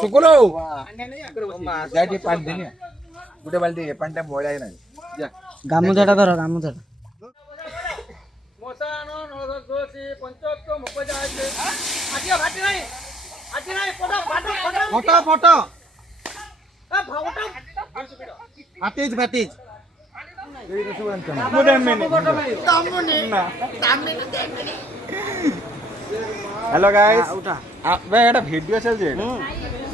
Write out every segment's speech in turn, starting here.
सुकुलो जाटी पानी देनी गोटे बाल्टी पानी टा बोला ना जा गामुछाटा धर गामुछाटा मोसानो नलगस गोसी पंचोत्तो मुपजा आछे आटिया भाटी नाही फोटो फोटो फोटो आ फोटो हातीज भातीज हेलो गाइस बे एटा वीडियो चल जे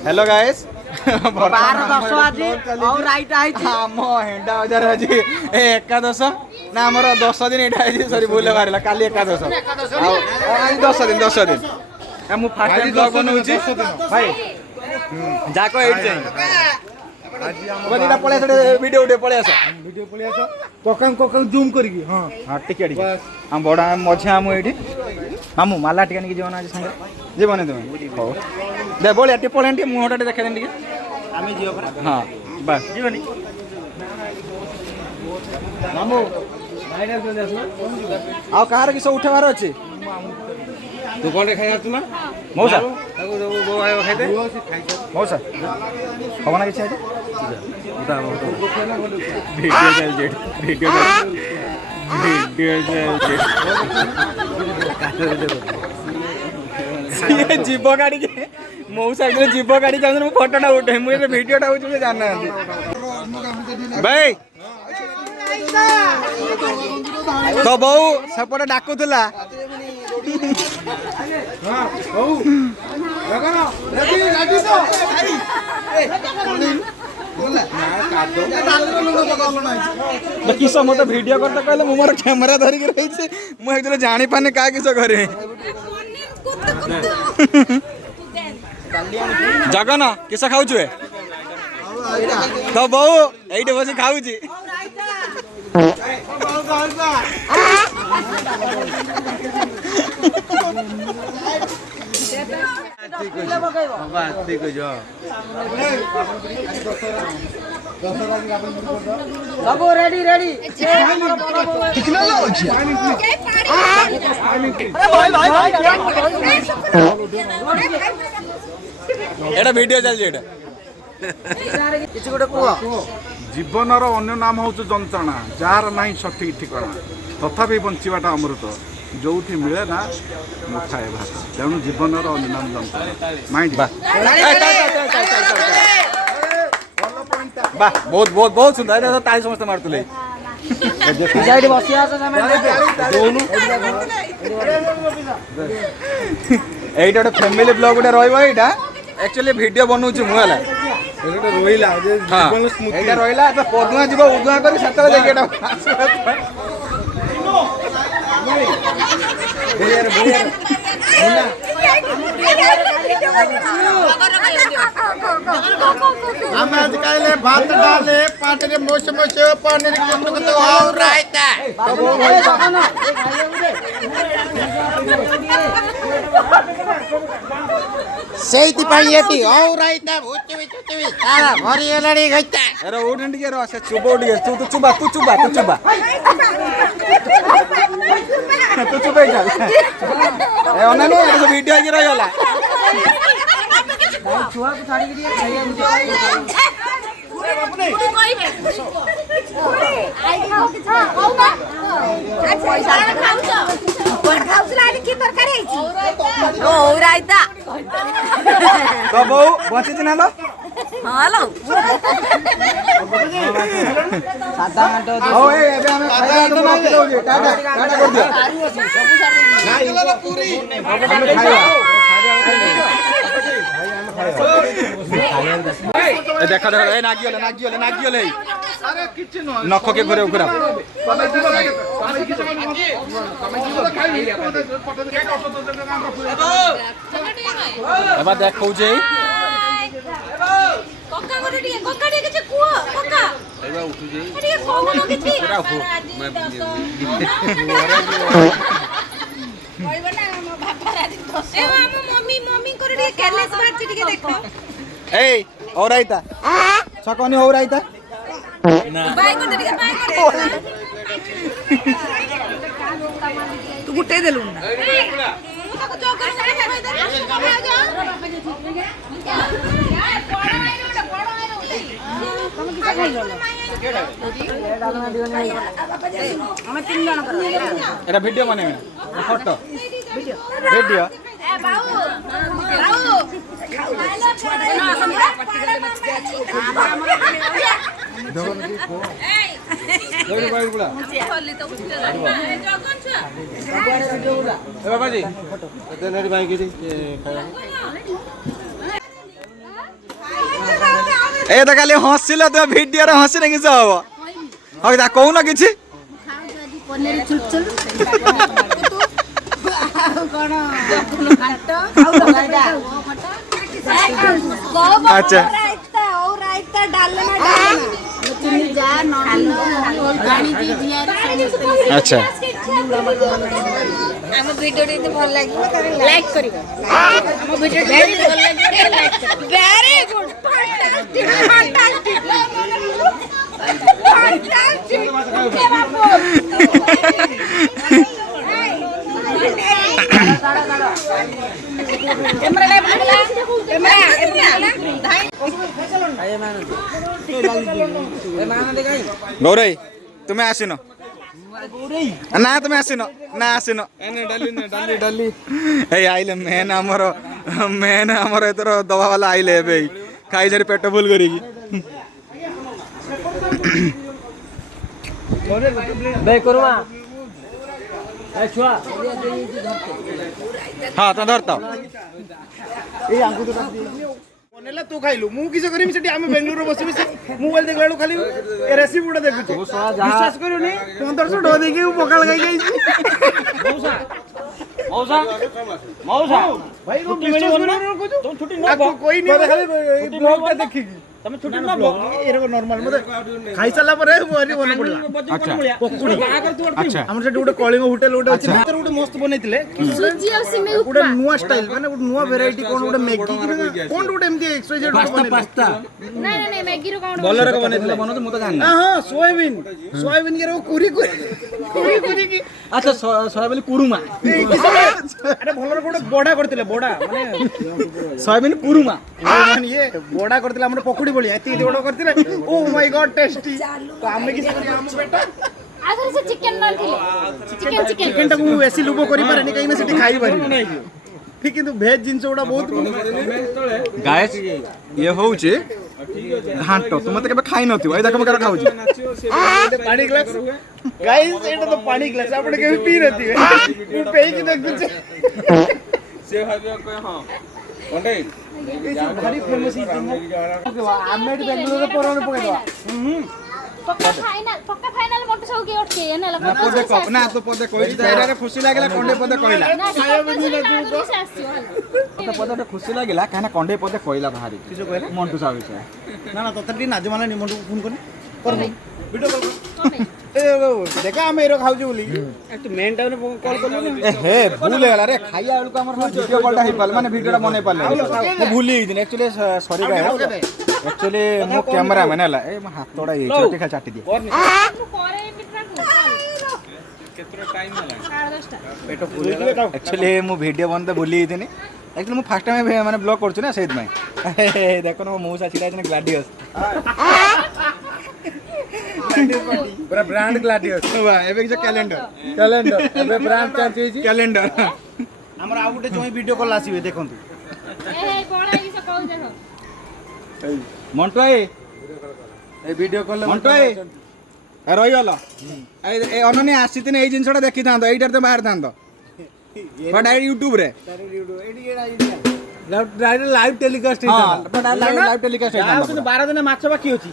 हेलो गाइस 12 आज और राइट आई हम हेंडा बाजार आज एकादश ना हमर 10 दिन एटा आई सॉरी भूल बारला काली एकादश आज 10 दिन हम फर्स्ट टाइम ब्लॉग बनौची भाई जाको एट जाई बदीटा पळे सडे वीडियो उडे पळे आसा कोकम जूम करकी हां हां टिके हम बडा मझा हम एठी मामू माला टिके नि जीवन आज संग जीवन तुम हो दे बोले एटी पळेंटी मुहटा देखा देन टिके आमी जियो पर हां बस जीवनी मामू भाईरा तो देसलो आ कार किस उठेवार अछि तू कोन खाइ तू ना मौसा ताको गो आयो खाइते मौसा होना किछ आज उता वीडियो चल जेट ये जीव गाड़ी के मौसा के जीव गाड़ी जान मु फोटोटा उठे मु वीडियोटा होछ जान भाई तो बहु सपटे डाकुला किस मत वीडियो करते कहले मु मोर कैमरा धरिक रही मुझे जानी पाने क्या किस करे जगन किस खाऊ तो बहु ये बस खाऊ सब रेडी रेडी एटा वीडियो चल जेटा किछि गोटे कुआ जीवनर अन्य नाम हूँ जंत्रणा जार ना सठिक ठिकना तथापि बंचाटा अमृत जो मिले ना मुठाए भात तेणु जीवनर अन्य नाम जंत्रणा माइंड वाह बहुत बहुत बहुत सुंदर ताली समस्त मारतुले এইটা একটা ফ্যামিলি ব্লগ গোটে রইব এইটা एक्चुअली वीडियो बनौछु मु हला एटा रोइला जे जीवन स्मृति एटा रोइला तो पदुआ जीव उदुआ करी सतले देखि एटा हम आज काले भात डाले पाट के मोछ मोछ पनीर के तो और रायता सेति पाइएती और रायता भुचबी तारा भरी लड़ी गइता अरे ओडन के रो से चुबो डी तू चुबा तू चुबा जा ए ओना नो एटा वीडियो के रहला छुआ को छाड़ी के खाइया आई खाओ कि छ खाऊ ना अच्छा खाऊ लाडी की तरकारी है ओ रायता तो बहु बंची ना लो हां लो सादा घंटा ओ ए एबे हमें खाया तो ना दो जे टाटा टाटा कर दियो ना पूरी हमें खाया देखा देखा ए नागियोले अरे किछि न नख के घरे उखरा एबा देखौ जे कोका गोटे के कुओ कोका एबा उठु जे अरे कोन किछि मैं कहबो ना हम बाबा राजी तो ए हम मम्मी करे रे केयरलेस बात टिके देखो ए और आइता छकनी हो रहा था बाय कर दे बाय कर दे ତୁ ଗୁଟେଇ ଦେଲୁ ନା ଆମେ 3 ଜଣ এটা ভিডিও বনাবে না ফটো ভিডিও বাবাজি এ তো খালি হসছিল তো ভিডিওরে হসি না কিছু হব হই তা কও না কিছু ପନିର ଚୁଚୁ अच्छा ରାଇତା ଡାଲମା ଯା अच्छा ଆମ ଭିଡିଓ ଟି ଭଲ ଲାଗିବ ତାହେଲେ ଲାଇକ୍ କରିବ ଆମ ଭିଡିଓ ଟି ଭଲ ଲାଗିବ ଲାଇକ୍ କରିବ ଭେରି ଗୁଡ୍ ଫାଣ୍ଟାଷ୍ଟିକ୍ গৌরাই তুমি আসিন না তুমি আসিন না আসিন এই আইলে মেন আমার এতর দবা বালা আইলে এবে খাই সারি পেট ফুল করিকি হ্যাঁ তো ধরত ବନେଇଲା ତୁ ଖାଇଲୁ ମୁଁ କିଛି କରିବି ସେଠି ଆମେ ବେଙ୍ଗଲୋରରେ ବସି ବସି ମୋବାଇଲ ଦେଖିଲା ବେଳକୁ ଖାଲି ରେସିପି ଗୁଡ଼ା ଦେଖୁଛୁ ବିଶ୍ୱାସ କରିବୁନି 1500 ଟଙ୍କା ଦେଇକି ମୁଁ ପଖାଳ ଖାଇକି ଆଇଛି ଭାଇ ତୁ ବିଶ୍ୱାସ କରିବୁନି କହିନି ଖାଲି ବ୍ଲଗଟା ଦେଖିକି ତମେ ଛୁଟି ନା ବ୍ଲଗ ଏରକ ନର୍ମାଲ ମତେ ଖାଇ ସାରିଲା ପରେ ମନେ ପଡିଲା ପକୁଡି আচ্ছা ଆମର ସେଠି ଗୋଟେ କଳିଙ୍ଗ ହୋଟେଲ ଗୋଟେ ଅଛି ଭିତରେ ଗୋଟେ ମସ୍ତ ବନେଇଥିଲେ ଗୋଟେ ନୂଆ ଷ୍ଟାଇଲ ମାନେ ଗୋଟେ ନୂଆ ଭେରାଇଟି କଣ ଗୋଟେ ମ୍ୟାଗି କଣ ଗୋଟେ ଏମିତି ଏକ୍ସଟ୍ରା ପାସ୍ତା ନାଇଁ ନାଇଁ ମ୍ୟାଗିର କଣ বলরে কো বনেছিলে বনতো মু তো জানি না ହଁ ସୋୟାବିନ কে କୁରି କି আচ্ছা সয়াবিন কুরুমা ଆରେ ଭଲରେ ଗୋଟେ ବଡା କରିଥିଲେ ବଡା ମାନେ সয়াবিন কুরুমা ମାନେ ଇଏ ବଡା କରିଥିଲେ ଆମର ପକୁଡି ଭଳିଆ ଏତିକି ବଡ କରିଥିଲେ ଓ ମାଇ ଗଡ୍ ଟେଷ୍ଟି ତ ଆମେ କିଛି କରି ଆମ ବେଟା ଆଧରେ ସେ ଚିକେନ ନଥିଲେ ଚିକେନ ଚିକେନ ଟାକୁ ମୁଁ ବେଶୀ ଲୋଭ କରିପାରେନି କାହିଁକି ନା ସେଠି ଖାଇ ପାରିବି ঠিক কিন্তু ভেজ জিনিস গুড়া বহুত গাইস ইয়ে হচ্ছে ঘাঁট তুমি তো কেবে খাই নথিব এই দেখো মই কেন খাউছি পানি গ্লাস গাইস এটা তো পানি গ্লাস আপনি কেবে পি নথিবে ମୁଁ পেইକି দেখୁଛି সে ভাবিও কই হ্যাঁ কোনটাই ভারি ফেমাস ଆମେ ଏଠି ବେଙ୍ଗଲୋରରେ ପରone ପକେଇଦବା ପକ୍କା ଫାଇନାଲ ମଟ ସବୁ କି ଅଟକେ ଏନେ না পদে কপ না তো পদে কইছি তাইরারে খুশি লাগিলা কন্ডে পদে কইলা তো পদে খুশি লাগিলা কানা কন্ডে পদে কইলা ভারি কিছু কইলা মন্টু সাহেব বিষয় না না ততটি নাজু মানে নিমন্টু ফোন করি করব ভিডিও কল এ দেখা আমি এরো খাউছি বলি তু মেন টাইমে কল করলি এ হে ভুল হেলা রে খাইয়া বেলকু আমার ভিডিও কলটা হেই পাল মানে ভিডিওটা বনাই পারলে মু ভুলি দিন एक्चुअली सॉरी गाइस एक्चुअली मो कैमरामैन हला ए म हाथ तोड़ा ये छोटे खा चाटी दिए एक्चुअली मु वीडियो बनते भूली दिनी एक्चुअली मु फर्स्ट टाइम माने ब्लॉग करछु ना सेद में देखो ना मो साची राजने ग्लैडियस पूरा ब्रांड ग्लैडियस वाह एबे जो कैलेंडर एबे ब्रांड चेंज होईची कैलेंडर हमर आ गुटे जोई वीडियो कॉल आसीबे देखंतु मंटू ए वीडियो कॉल मंटू ए रही गल ए अनन्या आसीथिने एई जिंसटा देखि थांतो एइटार तो बाहर थांतो बट आई यूट्यूब रे लाइव टेलीकास्ट हां बट लाइव टेलीकास्ट है 12 दिन माछ बाकी होची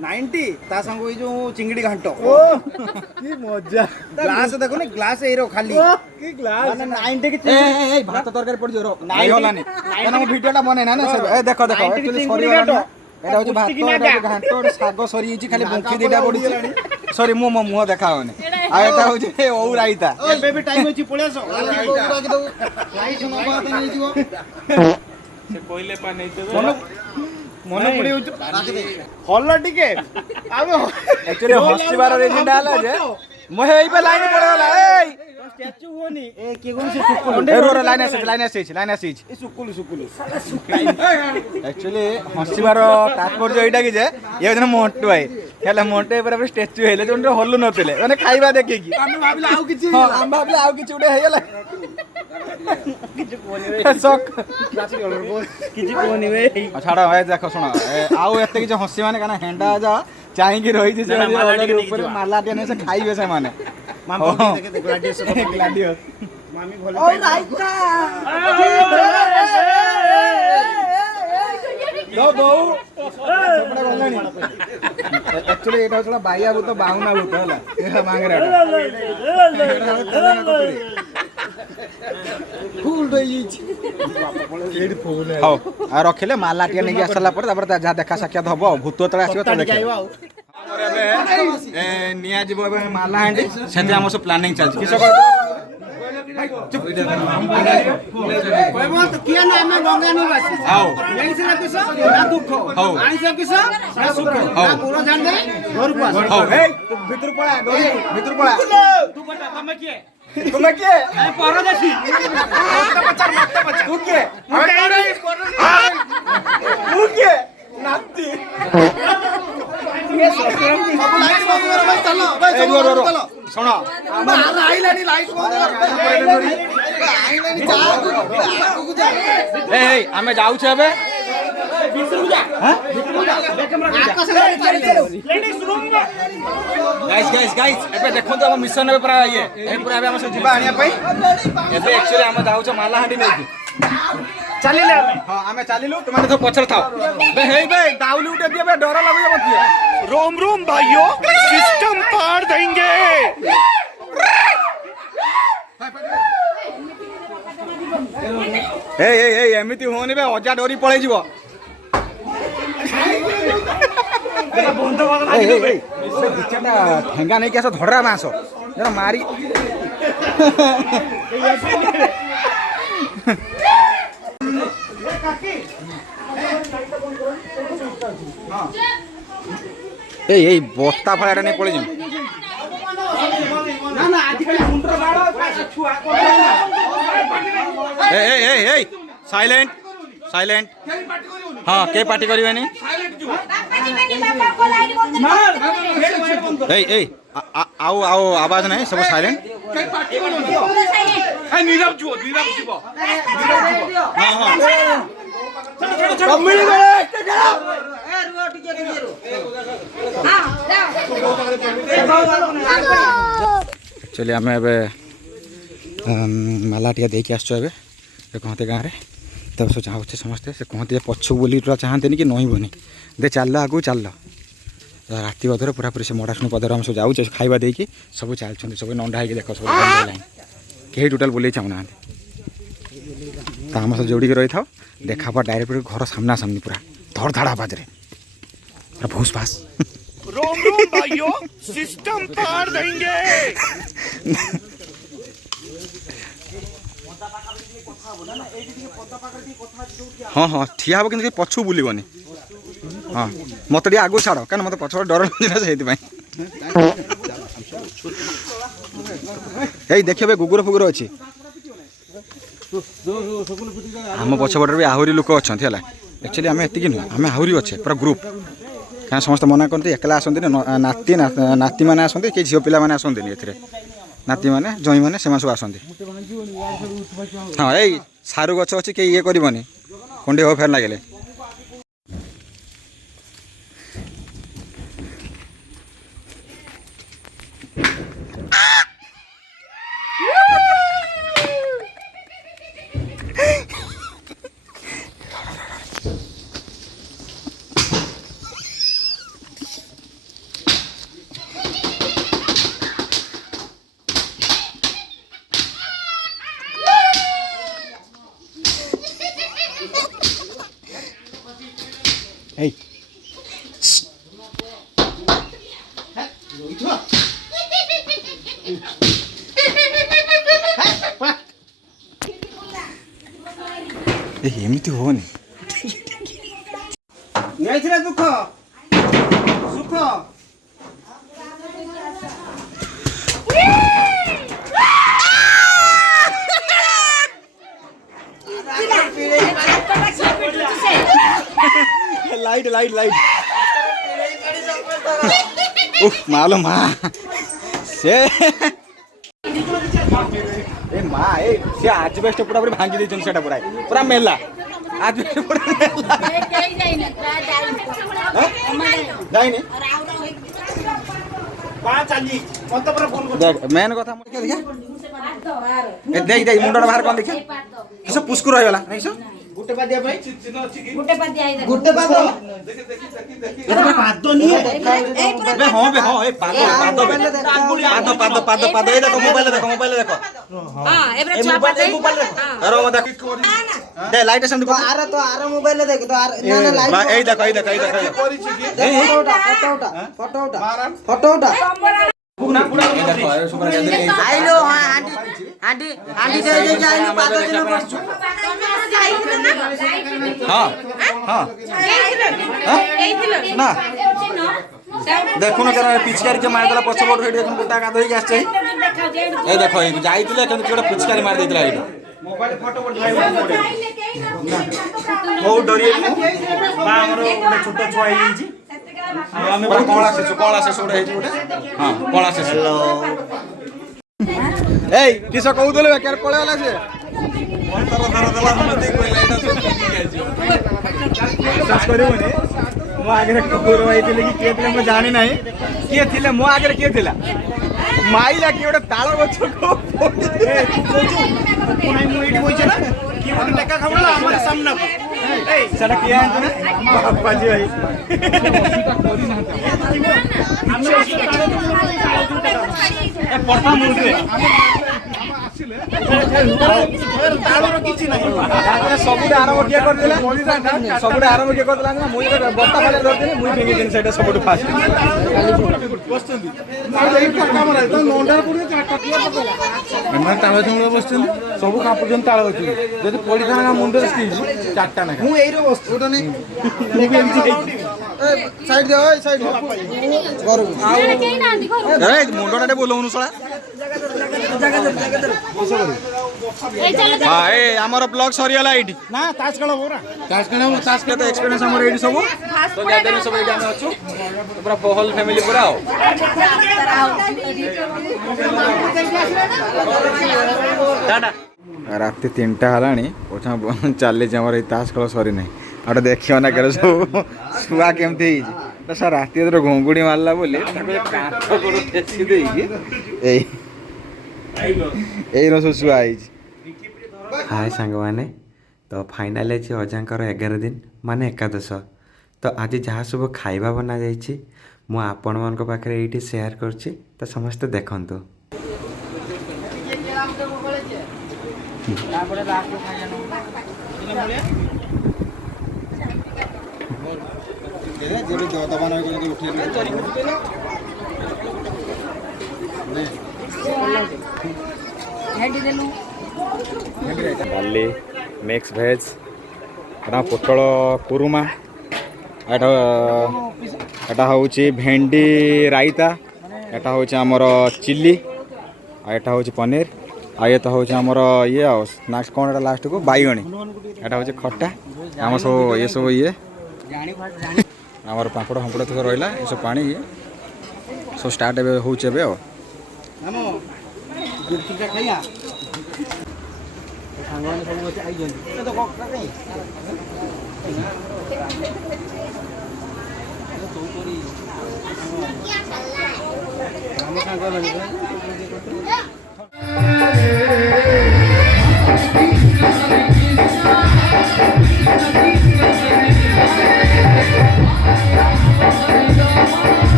90 ता संग होई जो चिंगड़ी घांटो ओ की मजा ग्लास देखो ने ग्लास एरो खाली की ग्लास माने 90 की ए भात तरकारी पड़ जोरो नाही होलानी काना मो वीडियोटा बने ना ए देखो एक्चुअली सॉरी এটা হচ্ছে ভাত এটা ঘান্ট ওটা শাগ সরি হইছি খালি মুখি দিটা পড়িছি সরি মো মুহ দেখা হনি আর এটা হচ্ছে ও রাইতা ଏବେ ବି ଟାଇମ୍ ଅଛି ପଳେଇ ଆସ ଲାଇଟ୍ ନବା ତ ନେଇ ଯିବ ସେ କହିଲେ ପା ନେଇତେ ମନେ ପଡିଯାଉଛି ହଲ ଟିକେ ଆମେ ଆକ୍ଚୁଆଲି ହସିବାର ରିଜିନଟା ହେଲା ଯେ ମୁଁ ହେଇପା ଲାଇନ ପଳେଇଗଲା ଏଇ ଷ୍ଟାଚୁ ହୁଅନି ଏ କିଏ କୋନ ସେ ସୁକୁଲୁ ଲାଇନ ଆସିଛି ଏ ସୁକୁଲୁ ଆକ୍ଚୁଆଲି ହସିବାର ତାତ୍ପର୍ଯ୍ୟ ଏଇଟା କି ଯେ ଇଏ ଜଣେ ମଣ୍ଟୁ ଭାଇ ହେଲା ମଣ୍ଟୁ ଭାଇ ପୁରା ଷ୍ଟାଚୁ ହେଲେ ଯୋଉଠି ହଲୁ ନଥିଲେ ମାନେ ଖାଇବା ଦେଖିକି ଆମେ ଭାବିଲେ ଆଉ କିଛି ଗୋଟେ ହେଇଗଲା କିଛି କୁହନି ବେ ଛାଡ଼ ଭାଇ ଦେଖ ଶୁଣ ଆଉ ଏତେ କିଛି ହସି ମାନେ କାରଣ ହେଣ୍ଡା ଯା ଚାହିଁକି ରହିଛି ସେ ଉପରେ ମାଲାଟିଆ ନେଇ ସେ ଖାଇବେ ସେମାନେ ମାମି ଭଲ ଆକ୍ଚୁଆଲି ଏଇଟା ହଉଛି ବାଇଆ ଭୂତ ବାହୁନା ଭୂତ ହେଲା ମାଙ୍ଗରେ ହଉ ଆଉ ରଖିଲେ ମାଲା ଟିକେ ନେଇକି ଆସିଲା ପରେ ତାପରେ ଯାହା ଦେଖା ସାକ୍ଷାତ ହବ ଭୂତ ତଳେ ଆସିବ ତ ଦେଖିବ ନିଆ ଯିବ ଏବେ ମାଲା ହାଣ୍ଡି ସେଥିରେ ଆମର ସବୁ ପ୍ଲାନିଂ ଚାଲିଛି କିସ ଭିତରୁ ପଳା ତୁମେ କିଏ ପରଦେଶୀ ତୁ କିଏ ନାତି ଶୁଣ ଆମେ ଯାଉଛୁ ଏବେ ଏବେ ଦେଖନ୍ତୁ ଆମ ମିଶନ ଏବେ ପୁରା ଇଏ ପୁରା ଏବେ ଆମେ ସବୁ ଯିବା ଆଣିବା ପାଇଁ ଏବେ ଆକ୍ଚୁଆଲି ଆମେ ଯାଉଛୁ ମାଲାହାଣ୍ଡି ନେଇକି ଚାଲିଲେ ହଁ ଆମେ ଚାଲିଲୁ ତୁମେ ସବୁ ପଛରେ ଥାଅ ହେଇ ବେ ଦାଉଲି ଉଠେ ଦିଏ ଡର ଲାଗୁଛି ମତେ रोम रोम भाइयों सिस्टम पार देंगे ଏମିତି ହୁଅନି ବେ ଅଜା ଡରି ପଳେଇ ଯିବ ଠେଙ୍ଗା ନେଇକି ଆସ ଧଡରା ମାସ ମାରି ଏଇ ବସ୍ତା ଫାଟା ନେଇ ପଳେଇ ଯିବୁ ସାଇଲେଣ୍ଟ ସାଇଲେଣ୍ଟ ହଁ କେ ପାର୍ଟି କରିବେନି ଏଇ ଆଉ ଆଉ ଆବାଜ ନାହିଁ ସବୁ ସାଇଲେଣ୍ଟ चलिए आम ए माला टी देखिए आसो ए कहते गाँव में तब सब जाऊे समस्ते से कहते पछू बोली पूरा चाहते कि नईबनी दे चल आगू चल राति बदर पूरा पूरी से मडाशुणी पदर आम सब जाऊे खाଇବା देकी सब चलते सब नंडा हो देख सब कहीं टोटाल बुले चाहूना तो आम सब जोड़ी रही था देखा पा डायरेक्ट घर सामना सामनी पूरा धड़ धड़ आवाज रे पूरा भूस भास रोम रोम भाइयों सिस्टम पार देंगे हाँ हाँ ठिया हम कि पछू बुलबनी हाँ मत आगू छाड़ क्या मत पछ डर लगे देखिए गुगुर फुगुर अच्छी आम पछपटे भी आहरी लोक अच्छा एक्चुअली आम एति नुह आम आहरी अच्छे पूरा ग्रुप क्या समस्त मना करते एकला आसती नाती नाती मैंने आसती कि झील पिला आसती ए नाती मैंने जई मैंने सब आसती हाँ यही सारू गछ अच्छी कहीं ये करनी कंडे हो फेर लगे Hey. एमती होनी ଯାଇଥିଲା ଦୁଃଖ ସୁଖ लाइट लाइट लाइट उफ मालो मा से ए मा ए से आज बेस्ट पूरा पूरी भांगी देछन सेटा पूरा पूरा मेला आज बेस्ट पूरा मेला जाइने देख मेन कथा मुके देखा ए देख देख मुंडा बाहर कोन देखा किस पुस्कु रहि गला नहीं सो गुटे पादिया भाई गुटे पादी आई गुटे पाद पाद नहीं है बे हां ए पाद पाद ए देखो मोबाइल देखो हां एबरा छुआ पाद अरे वो देख दे लाइट सेंड को आरे तो आरे मोबाइल देख तो आरे ना ना लाइट ए देखो फोटो उठा आइलो आंटी आंटी दे आइलो पाद दिन बसछु हां हां ना देखो ना केना पिचकारी के मार देला पछ बोट हेड देखो गोटा का धोई आछ ए देखो ए जाइतिले केन केडा पिचकारी मार देतिला एटा मोबाइल फोटो उठाई बहुत डरिए बा हमरो गोटे छोट छुआ ही जी हमें कोला से सोडा हे गोटे हां कोला से हेलो ए किस कहू देले केर पळे वाला से धर दला मते कोइला एटा सच करिवने मो आगे कुकुर भाई थिले कि के थिले मो जानि नाही के थिले मो आगे के थिला माइला कि ओटा ताळ गछ को ए तू कोजु कोनाई मो एठी होइछ ना कि ओटा टका खावला हमर सामना को ए सडा किया है ना बाप्पा जी भाई ए पड़ता मुंडे ताळर किछि नाही सबुडे आरंभ किया करथिला सबुडे आरंभ किया करथिला ना मुई बत्ता पाले धरथिले मुई फेंगी दिन सेटा सबुडे फास्ट बसचंदी माई काम रे तो नोंडा पुडी चाटा किया पकला एमा ताळ छंग बसचंदी सबु काम पर्यंत ताळ अछि जदि पडी थाना मुंडे स्किल चाटा ना मु एरो बसछु ओटा नै साइड दे ओए साइड घर ए मुंडोटा बोलौनु सळा हां ए हमर ब्लॉग सरियाला एडी ना तास खेल होरा तास के तो एक्सपीरियंस हमर एडी सब तो गैदरिंग सब एडी हम अछु पूरा होल फैमिली पूरा हो टाटा राति 3टा हलानी ओछा चले हमर तास खेल सरी नहीं आटा देखियो ना करे सब सुआ केमती तो सर राति घुंगुड़ी मारला बोली काठ गोड़ टेसी देकी सब शुआ हाय सांग मैंने तो फाइनाल है अजांकर 11 दिन माने एकादश तो आज जहाँ सब खाइबा बना जाइए मु आपण मान पाखे ये शेयर करछि तो समस्ते देखंतु डाली मिक्स भेज पोटल कुरुमा एटा हूँ भेंडी रायता एटा हूँ आमर चिली एटा हूँ पनीर ये तो हूँ आमर ये स्नाक्स कौन एटा लास्ट को बैगणी एटा हूँ खट्टा आम सब ये सब ये आमर पापड़ फापड़ तो रहा ये सब पानी ये सब स्टार्ट हो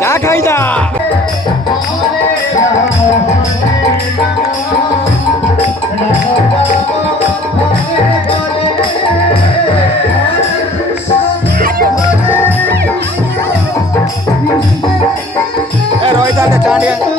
जा खाइदा रोहित चांडिया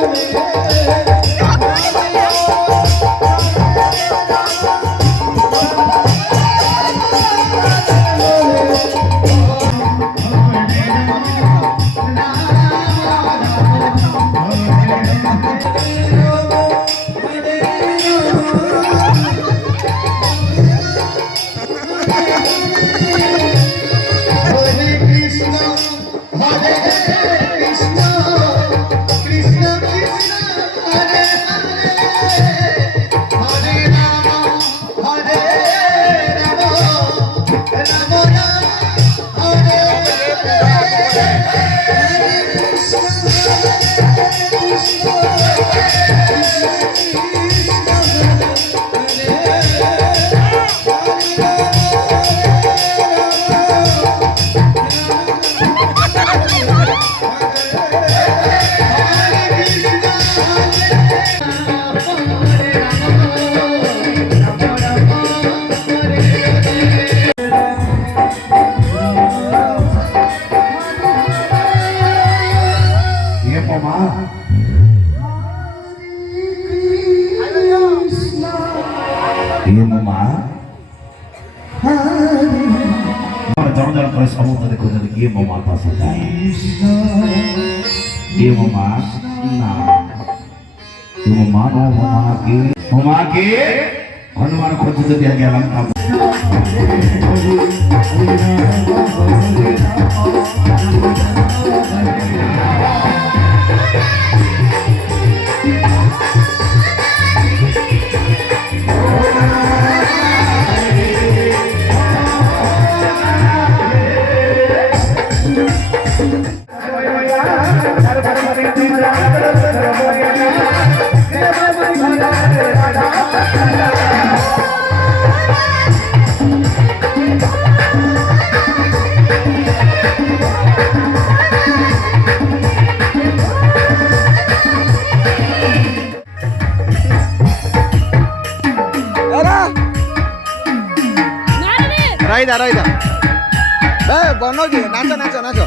जन कर समूह देखो ये मो माता सजा ये मो मां ना ये मो मां नो मो मां के हनुमान खोज से दिया गया लंका ରହିଦା ରହିଦା ବନଉଛି ନାଚ ନାଚ ନାଚ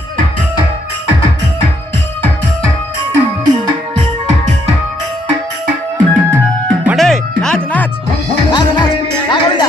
ମଣ୍ଡେ ନାଚ ନାଚ ନାଚ ନାଚ ନା କରିଦା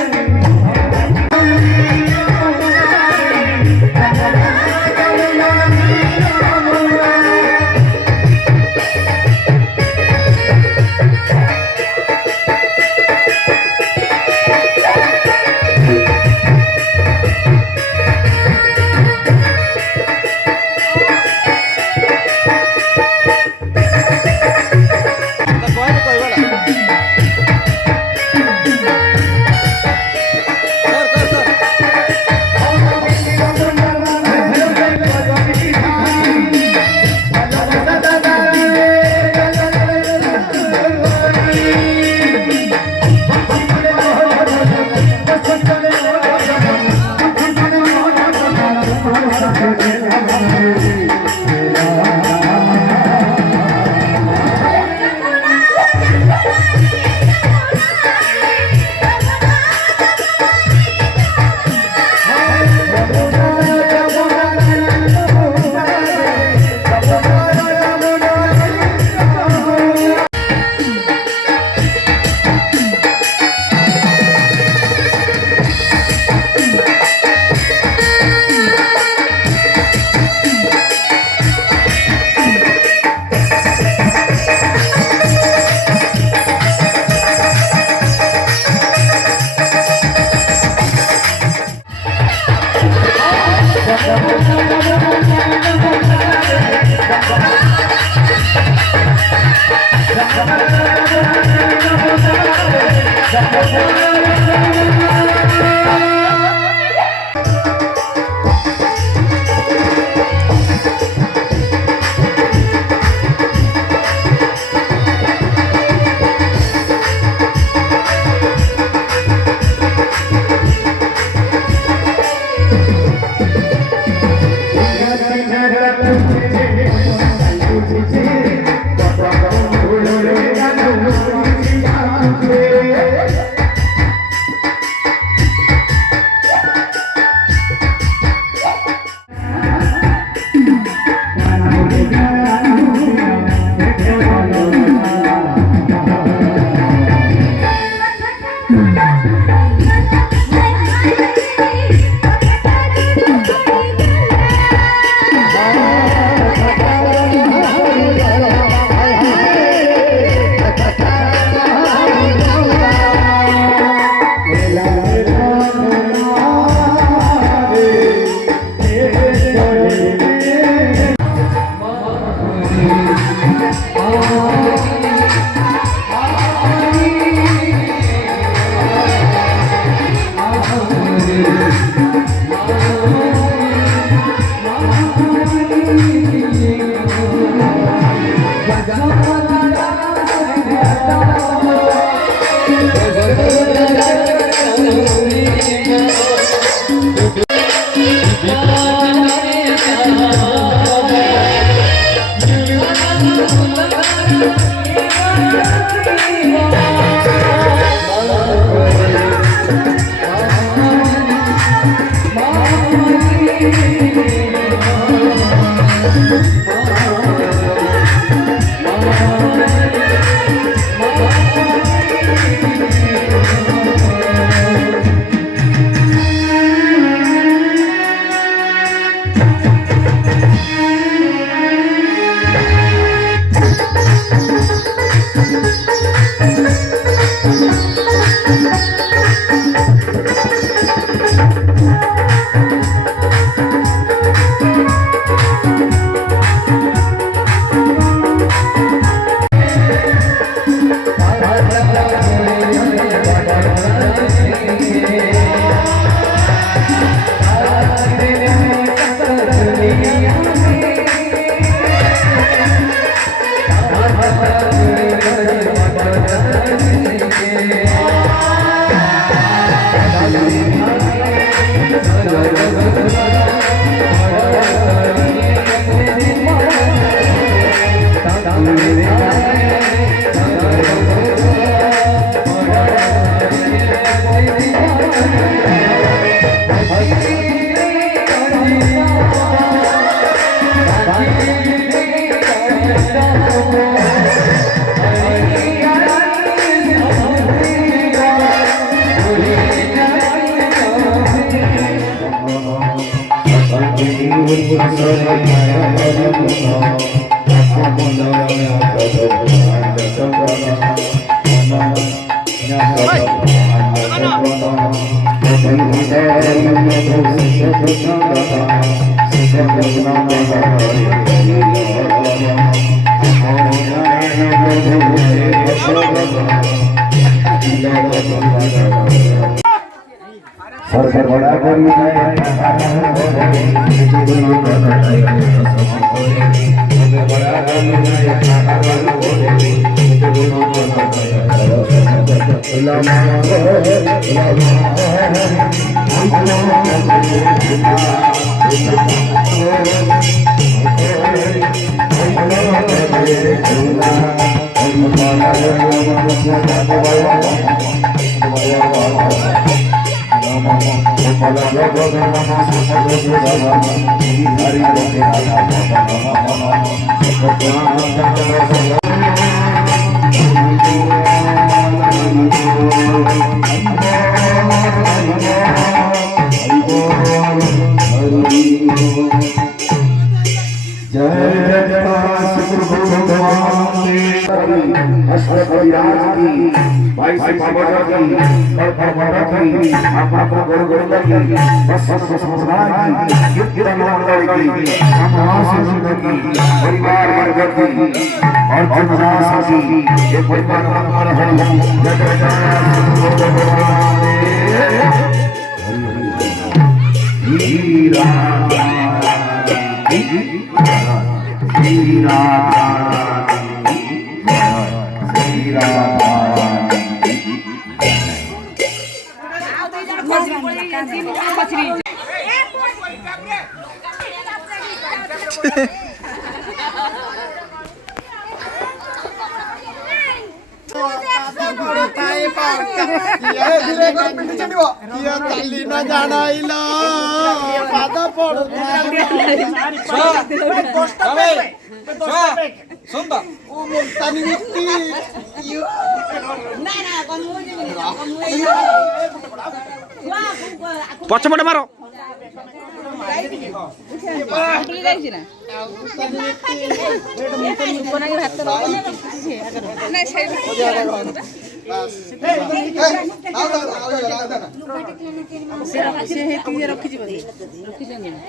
पछपटे मार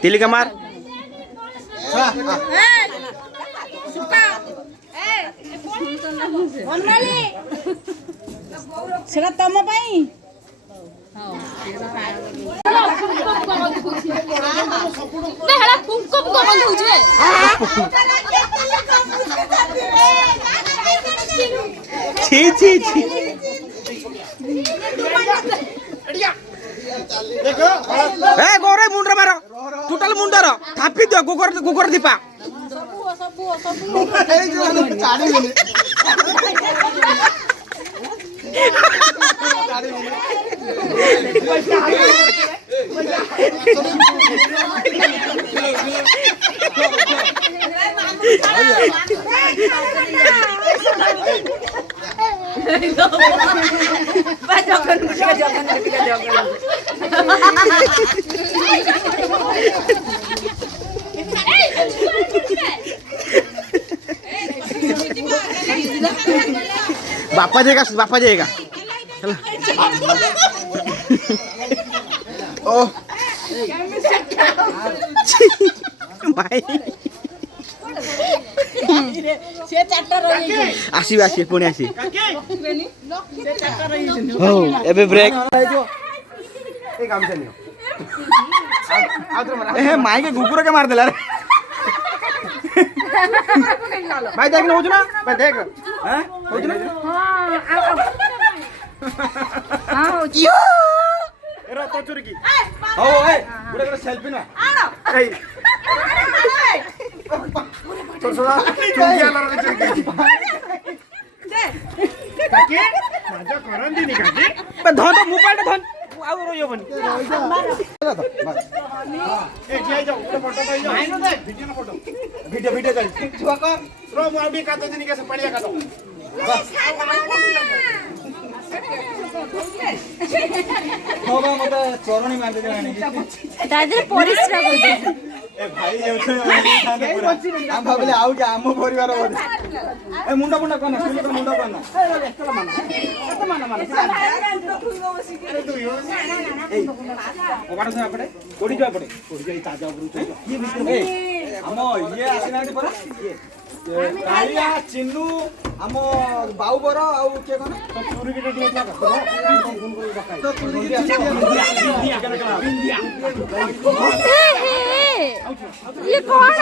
तिलिका मार सेटा तम पई छी छी छी ए गोरे मुंडर मारो टोटल मुंडर थापी दियो गुगर दीपा बापा जाएगा ओ भाई आसीबे आसीबे पुणी आसी हो एबे ब्रेक ए माई के गुकुर के मार देला रे भाई देख हो ना भाई देख हैं हो ना हां हो एरा तो चोरी की हो ए गुडे गुडे सेल्फी ना ए तो सोडा चुंगिया लगे चोरी की काकी मजा करन दी नी काकी बे धन तो मोबाइल धन आउ रोयो बनी ए जाई जाओ फोटो दई जाओ आइनो दे वीडियो चल छुआ को रो मु आबी कातो दिनी के से पड़िया कातो होगा मते चोरणी मार दे जानी दादर परिश्रम कर दे ए भाई एउथे हम भाबले आउ जा हम परिवार बोल ए मुंडा मुंडा कोन सुनी तो मुंडा कोन अरे तू यो ए ओबाडा से आपडे कोडी जा आपडे कोडी जाई ताजा उपरु ये भीतर ए हम ये आसिना परा कालिया चिन्नू हम बाउबर आउ के कोन तो चोरी के दिया तो चोरी के ये कौन